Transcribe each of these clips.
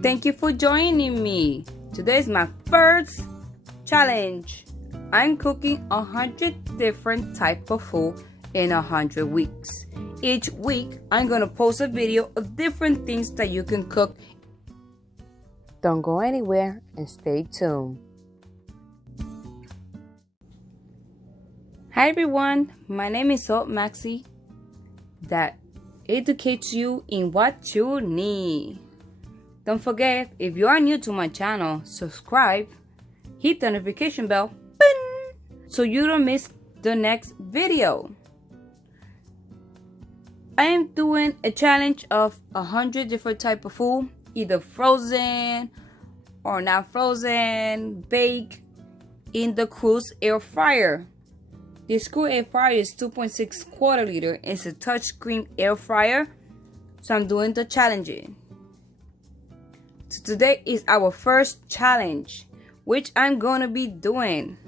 Thank you for joining me. Today is my first challenge. I'm cooking 100 different types of food in 100 weeks. Each week, I'm going to post a video of different things that you can cook. Don't go anywhere and stay tuned. Hi everyone, my name is Maxy that educates you in what you need. Don't forget, if you are new to my channel, subscribe, hit the notification bell, so you don't miss the next video. I am doing a challenge of 100 different types of food, either frozen or not frozen, baked in the cruise air fryer. This cruise air fryer is 2.6 quarter liter. It's a touchscreen air fryer, so I'm doing the challenge. So today is our first challenge, which I'm gonna be doing.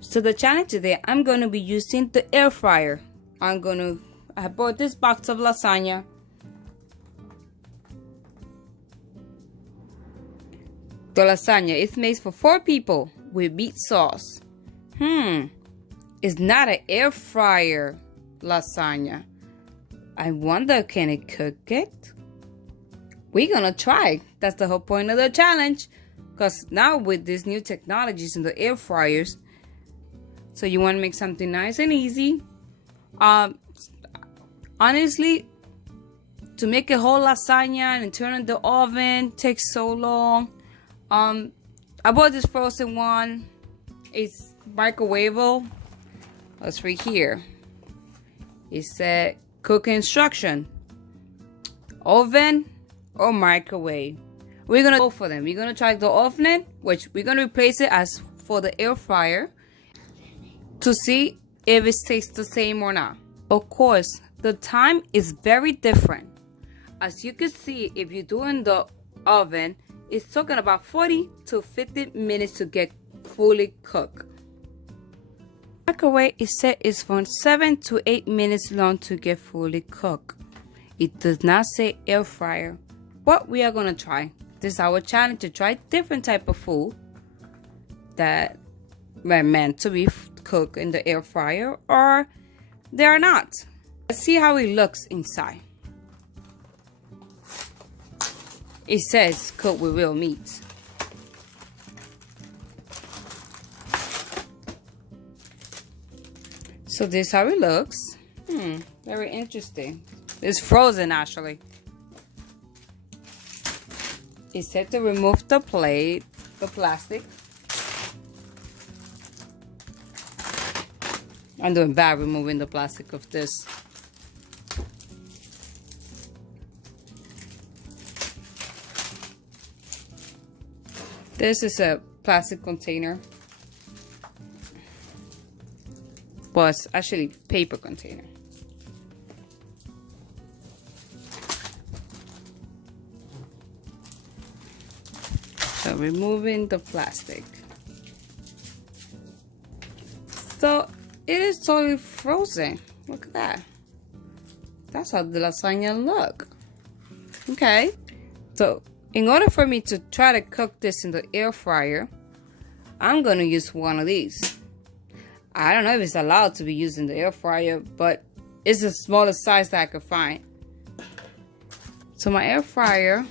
So the challenge today, I'm gonna be using the air fryer. I bought this box of lasagna. The lasagna is made for 4 people with meat sauce. It's not an air fryer lasagna. I wonder, can it cook it? We're gonna try. That's the whole point of the challenge. Because now with these new technologies in the air fryers, so you want to make something nice and easy. Honestly, to make a whole lasagna and turn it in the oven takes so long. I bought this frozen one. It's microwavable. It's right here. It said cook instruction, oven or microwave. We're gonna go for them. We're gonna try the oven, which we're gonna replace it as for the air fryer to see if it tastes the same or not. Of course, the time is very different. As you can see, if you're doing the oven, it's talking about 40 to 50 minutes to get fully cooked. Microwave is set is from 7 to 8 minutes long to get fully cooked. It does not say air fryer, but we are gonna try. This is our challenge to try different type of food that were meant to be cooked in the air fryer or they are not. Let's see how it looks inside. It says cooked with real meat. So this is how it looks. Very interesting. It's frozen actually. It said to remove the plate, the plastic. I'm doing bad removing the plastic of this. This is a plastic container. Well, it's actually paper container. So removing the plastic. So it is totally frozen. Look at that. That's how the lasagna look. Okay. So in order for me to try to cook this in the air fryer, I'm gonna use one of these. I don't know if it's allowed to be used in the air fryer, but it's the smallest size that I could find. So my air fryer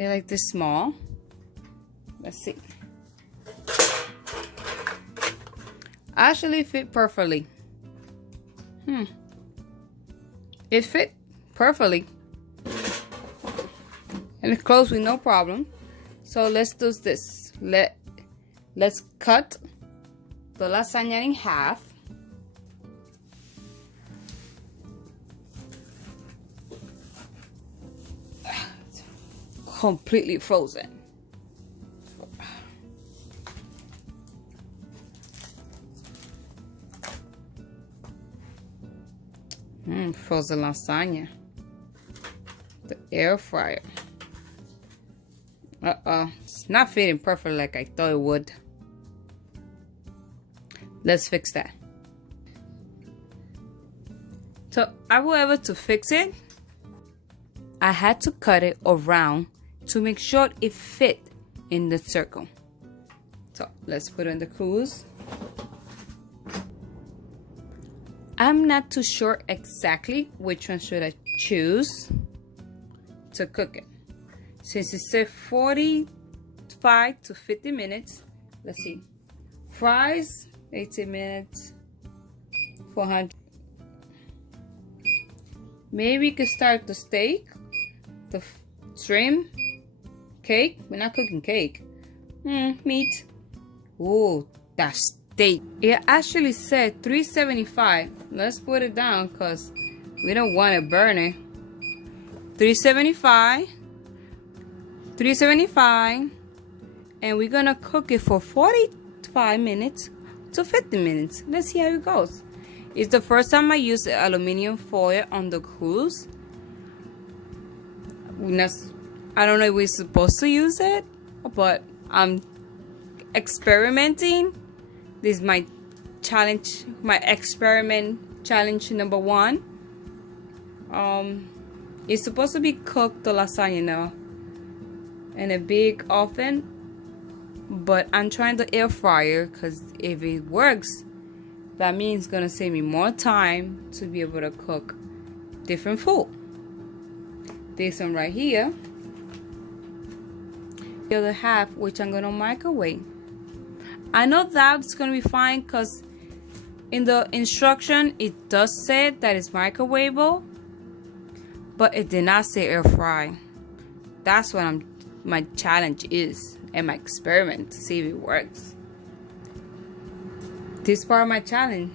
is like this small. Let's see. Actually fit perfectly. It fit perfectly. And it closed with no problem. So let's do this. Let's cut the lasagna in half. It's completely frozen. Frozen lasagna. The air fryer. It's not fitting perfectly like I thought it would. Let's fix that. So I was able to fix it. I had to cut it around to make sure it fit in the circle. So let's put in the cruise. I'm not too sure exactly which one should I choose to cook it. Since it said 45 to 50 minutes, let's see. Fries, 80 minutes, 400. Maybe we could start the steak, the shrimp, cake. We're not cooking cake. Meat. Ooh, that's steak. It actually said 375. Let's put it down because we don't want to burn it. 375. 375. And we're gonna cook it for 45 minutes to 50 minutes. Let's see how it goes. It's the first time I use aluminum foil on the cruise. I don't know if we're supposed to use it, but I'm experimenting. This is my challenge, my experiment challenge number 1. It's supposed to be cooked the lasagna now in a big oven, but I'm trying the air fryer because if it works, that means it's gonna save me more time to be able to cook different food. This one right here, the other half, which I'm gonna microwave. I know that's gonna be fine because in the instruction it does say that it's microwavable, but it did not say air fry. That's what my challenge is and my experiment to see if it works. This part of my challenge.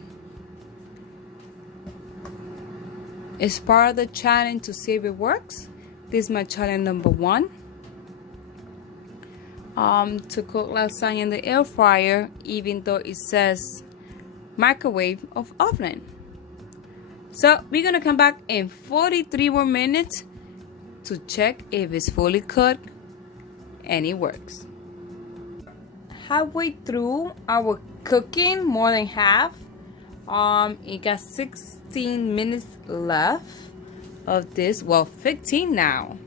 It's part of the challenge to see if it works. This is my challenge number 1. To cook lasagna in the air fryer, even though it says microwave of oven. So we're gonna come back in 43 more minutes to check if it's fully cooked and it works. Halfway through our cooking, more than half. It got 16 minutes left of this. Well, 15 now.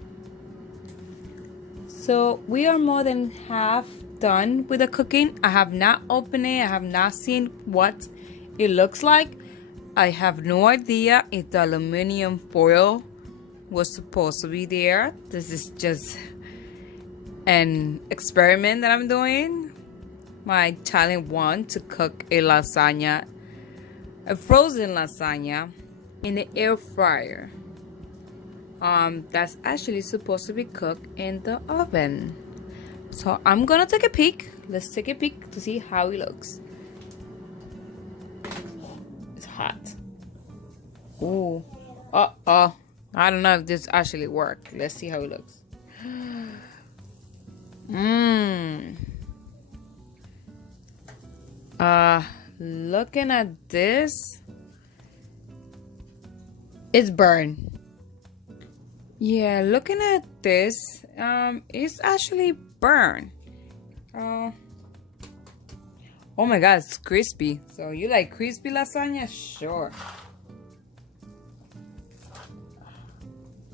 So we are more than half done with the cooking. I have not opened it. I have not seen what it looks like. I have no idea if the aluminum foil was supposed to be there. This is just an experiment that I'm doing. My challenge 1 to cook a lasagna, a frozen lasagna in the air fryer. That's actually supposed to be cooked in the oven. So I'm gonna take a peek. Let's take a peek to see how it looks. It's hot. Ooh. I don't know if this actually worked. Let's see how it looks. Looking at this, it's burned. Yeah, looking at this, it's actually burned. Oh my god, it's crispy. So you like crispy lasagna? Sure.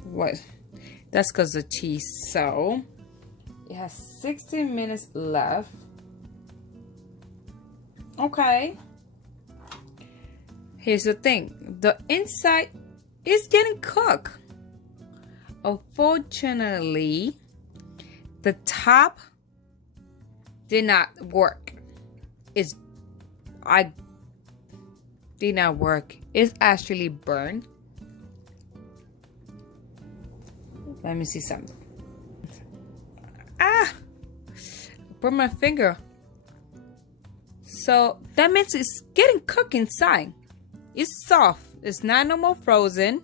What? That's because of cheese. So it has 16 minutes left. Okay. Here's the thing. The inside is getting cooked. Unfortunately, the top did not work. I did not work. It's actually burned. Let me see something. Put my finger. So that means it's getting cooked inside. It's soft. It's not no more frozen.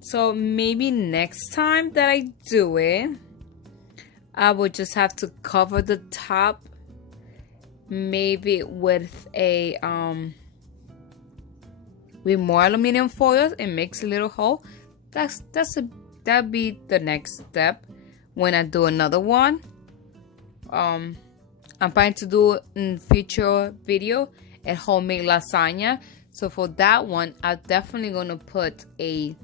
So maybe next time that I do it, I would just have to cover the top, maybe with a with more aluminum foil and makes a little hole. That'd be the next step when I do another one. I'm planning to do in future video a homemade lasagna. So for that one, I'm definitely gonna put a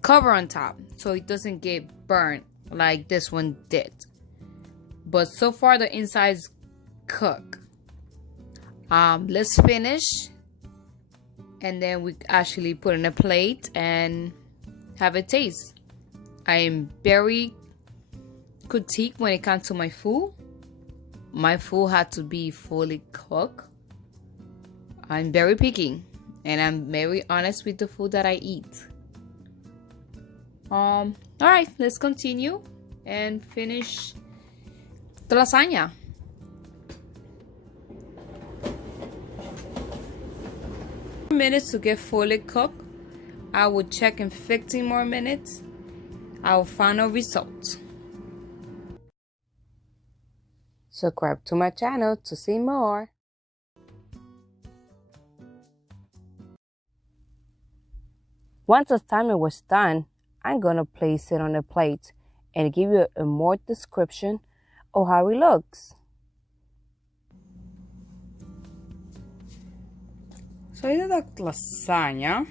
cover on top so it doesn't get burnt like this one did. But so far the inside's cooked. Let's finish, and then we actually put in a plate and have a taste. I am very critique when it comes to my food. My food had to be fully cooked. I'm very picky, and I'm very honest with the food that I eat. All right, let's continue and finish the lasagna. Minutes to get fully cooked. I will check in 15 more minutes. Our final result. Subscribe to my channel to see more. Once the timer was done, I'm gonna place it on a plate and give you a more description of how it looks. So this is the lasagna.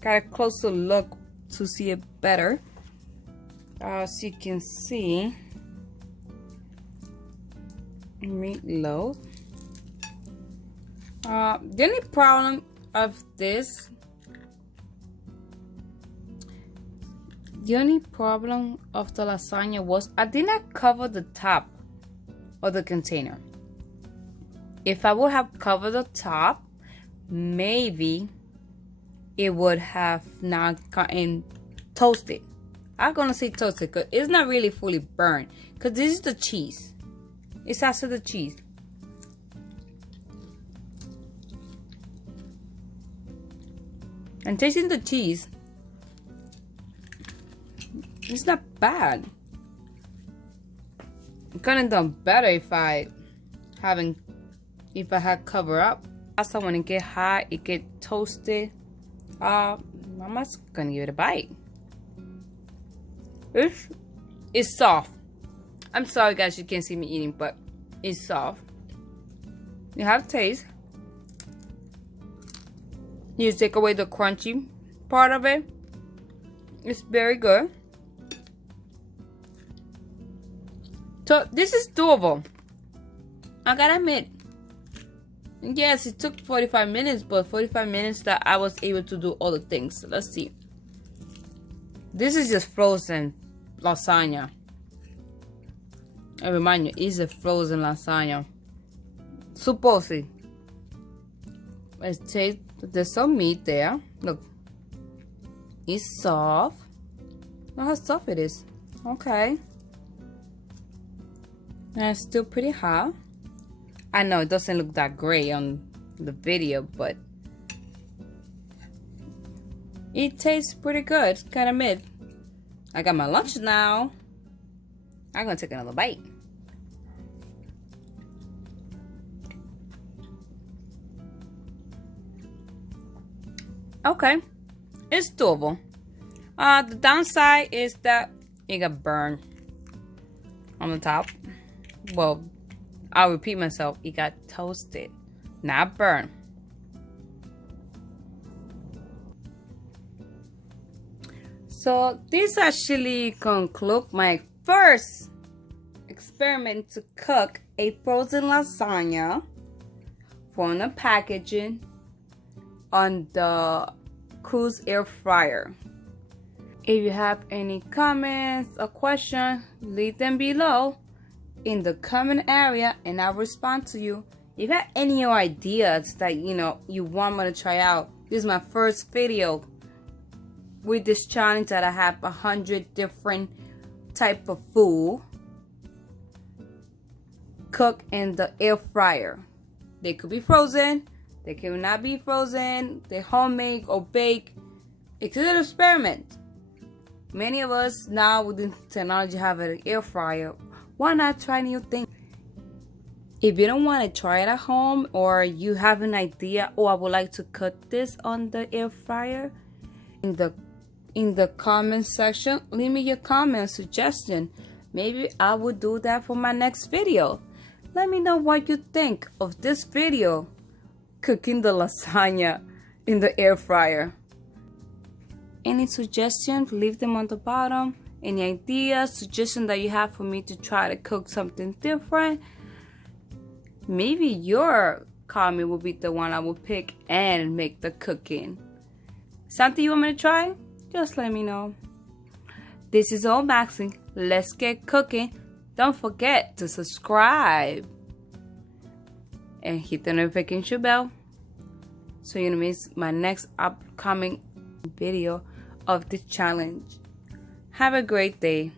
Got a closer look to see it better. As you can see, meatloaf. The only problem of this, the lasagna was I did not cover the top of the container. If I would have covered the top, maybe it would have not gotten toasted. I'm gonna say toasted because it's not really fully burned, because this is the cheese. It's also the cheese. And tasting the cheese, it's not bad. It could have done better if I had cover up. Also, when it get hot, it get toasted. I'm just gonna give it a bite. It's soft. I'm sorry guys, you can't see me eating, but it's soft. You have taste. You take away the crunchy part of it. It's very good. So this is doable. I gotta admit. Yes, it took 45 minutes, but 45 minutes that I was able to do all the things. So let's see. This is just frozen lasagna. I remind you, it's a frozen lasagna. Supposedly. Let's taste. There's some meat there. Look. It's soft. Look how soft it is. Okay. And it's still pretty hot. I know it doesn't look that great on the video, but it tastes pretty good. Kind of mid. I got my lunch now. I'm gonna take another bite. Okay, it's doable. The downside is that it got burned on the top. Well, I'll repeat myself. It got toasted, not burned. So this actually concludes my first experiment to cook a frozen lasagna from the packaging on the cruise air fryer. If you have any comments or questions, leave them below in the comment area and I'll respond to you. If you have any ideas that you want me to try out, this is my first video with this challenge that I have 100 different type of food cooked in the air fryer. They could be frozen, they cannot be frozen, they're homemade or baked. It's an experiment. Many of us now with the technology have an air fryer. Why not try new things? If you don't want to try it at home, or you have an idea, oh, I would like to cook this on the air fryer, in the comment section, leave me your comment suggestion. Maybe I will do that for my next video. Let me know what you think of this video. cooking the lasagna in the air fryer. Any suggestions, leave them on the bottom. Any ideas, suggestions that you have for me to try to cook something different. Maybe your comment will be the one I will pick and make the cooking. Something you want me to try? Just let me know. This is old Maxy. Let's get cooking. Don't forget to subscribe and hit the notification bell so you don't miss my next upcoming video of this challenge. Have a great day.